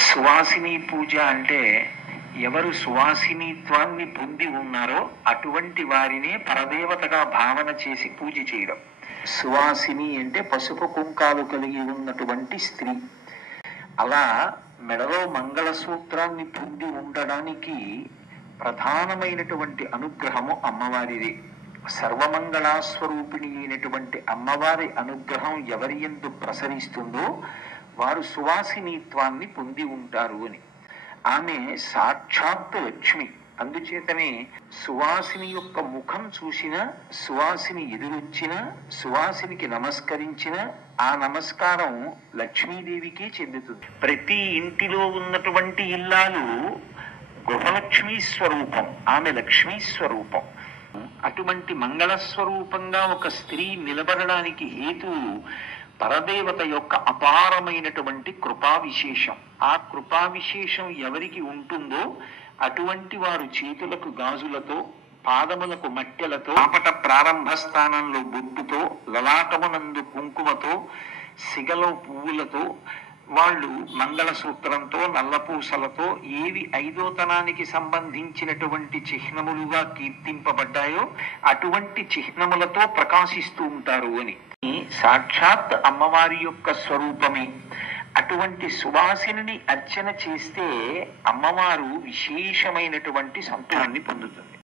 సువాసిని పూజ అంటే ఎవరు సువాసినిత్వాన్ని పొంది ఉన్నారో అటువంటి వారినే పరదేవతగా భావన చేసి పూజ చేయడం. సువాసిని అంటే పసుపు కుంకాలు కలిగి ఉన్నటువంటి స్త్రీ. అలా మెడలో మంగళసూత్రాన్ని పొంది ఉండడానికి ప్రధానమైనటువంటి అనుగ్రహము అమ్మవారిది. సర్వమంగళాస్వరూపిణి అయినటువంటి అమ్మవారి అనుగ్రహం ఎవరి యందు ప్రసరిస్తుందో వారు సువాసినిత్వాన్ని పొంది ఉంటారు అని. ఆమె సాక్షాత్ లక్ష్మి. అందుచేతనే సువాసిని యొక్క ముఖం చూసిన, సువాసిని ఎదురొచ్చిన, సువాసినికి నమస్కరించిన ఆ నమస్కారం లక్ష్మీదేవికే చెందుతుంది. ప్రతి ఇంటిలో ఉన్నటువంటి ఇల్లాలు గృహలక్ష్మీ స్వరూపం, ఆమె లక్ష్మీ స్వరూపం. అటువంటి మంగళస్వరూపంగా ఒక స్త్రీ నిలబడడానికి హేతువు పరదేవత యొక్క అపారమైనటువంటి కృపా విశేషం. ఆ కృపా విశేషం ఎవరికి ఉంటుందో అటువంటి వారు చేతులకు గాజులతో, పాదములకు మట్టెలతో, ఆపట ప్రారంభ స్థానంలో బొట్టుతో, లలాటమునందు కుంకుమతో, సిగలో పువ్వులతో, వాళ్ళు మంగళసూత్రంతో, నల్లపూసలతో ఏవి ఐదోతనానికి సంబంధించినటువంటి చిహ్నములుగా కీర్తింపబడ్డాయో అటువంటి చిహ్నములతో ప్రకాశిస్తూ ఉంటారు అని. సాక్షాత్ అమ్మవారి యొక్క స్వరూపమే. అటువంటి సువాసిని అర్చన చేస్తే అమ్మవారు విశేషమైనటువంటి సంతోషాన్ని పొందుతుంది.